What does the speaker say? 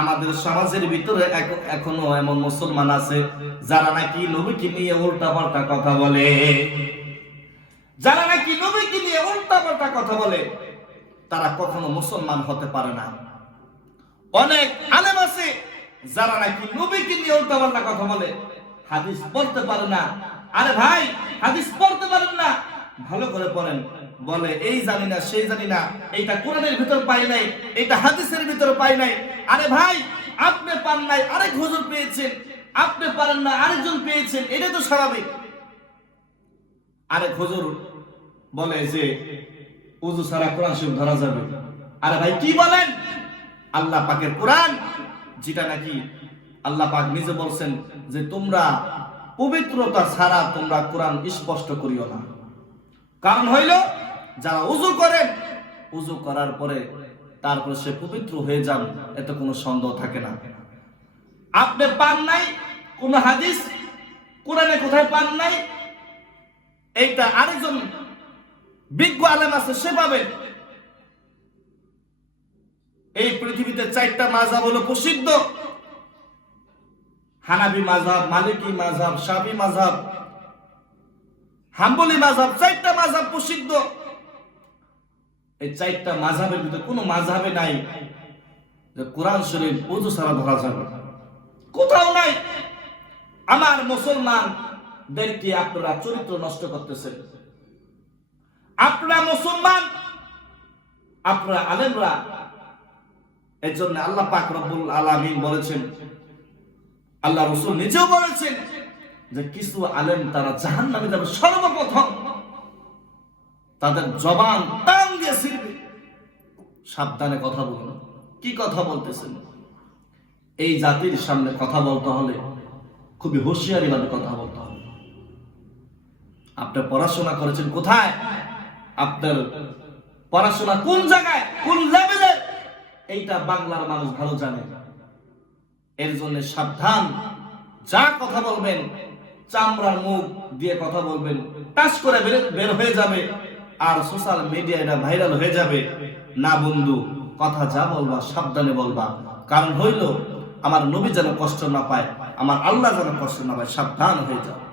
আমাদের সমাজের ভিতরে এখনও এমন মুসলমান আছে, যারা নাকি নবীকে নিয়ে উল্টা পাল্টা কথা বলে। যারা নাকি নবীকে নিয়ে উল্টা পাল্টা কথা বলে, তারা কখনো মুসলমান হতে পারে না। অনেক আলেম আছে, যারা নাকি নবীকে নিয়ে উল্টা পাল্টা কথা বলে। হাদিস পড়তে পারে না। আরে ভাই, হাদিস পড়তে পারেন না। ভালো করে পড়েন। বলে, এই জানি না, সেই জানি না, এইটা কোরআনের ভিতর পাই নাই, এইটা হাদিসের ভিতর পাই নাই। আরে ভাই, আপনি পান নাই, আরেক হুজুর পেয়েছেন, আপনি পারেন না, আরেকজন পেয়েছেন এটা তো স্বাভাবিক। আরেক হুজুর বলে যে, উজু সারা কোরআন শরীফ ধরা যাবে। আরে ভাই, কি বলেন? আল্লাহ পাকের কোরআন, যেটা নাকি আল্লাহ পাক নিজে বলছেন যে, তোমরা পবিত্রতা ছাড়া তোমরা কোরআন স্পষ্ট করিও না। কারণ হইল, যারা উজু করেন উজু করার পরে তারপরে সে পবিত্র হয়ে যান, এতে কোনো সন্দেহ থাকে না। আপনি পান নাই, কোন হাদিস কোরআনে কোথায় পান নাই, এইটা আরেকজন বিজ্ঞ আলেম আছে, সে পাবে। এই পৃথিবীতে চারটা মাঝাব হলো প্রসিদ্ধ। হানাবি মাঝাব মালিকি মাঝাব শাফি মাঝাব হাম্বলি মাঝাব চারটা মাঝাব প্রসিদ্ধ। এই চারটা মাঝাবের ভিতরে কোনো মাঝাবে নাই কোরআন শরীফ উজু সারা ধরা যাবে। কোথাও নাই। আমার মুসলমানদেরকে আপনারা চরিত্র নষ্ট করতেছেন। আপনারা মুসলমান, আপনারা আলেমরা এর জন্য আল্লাহ পাক রব্বুল আলামিন বলেছেন, আল্লাহ রসুল নিজেও বলেছেন যে কিছু আলেম তারা জাহান নামে যাবে সর্বপ্রথম। তাদের জবান টান দিয়ে ছিড়বে সাবধানে কথা বলুন। কি কথা বলতেছেন? এই জাতির সামনে কথা বলতে হলে খুবই হুঁশিয়ারি ভাবে কথা বলতে হবে। আপনি পড়াশোনা করেছেন কোথায়? আপনার পড়াশোনা কোন জায়গায়? কোন লেভেলে? এইটা বাংলার মানুষ ভালো জানে। এর জন্য সাবধান। যা কথা বলবেন চামড়ার মুখ দিয়ে কথা বলবেন, টাচ করে বের- হয়ে যাবে। আর সোশ্যাল মিডিয়া এটা ভাইরাল হয়ে যাবে। না বন্ধু, কথা যা বলবা, সাবধানে বলবা। কারণ হইল, আমার নবী যেন কষ্ট না পায়, আমার আল্লাহ যেন কষ্ট না পায়, সাবধান হয়ে যাও।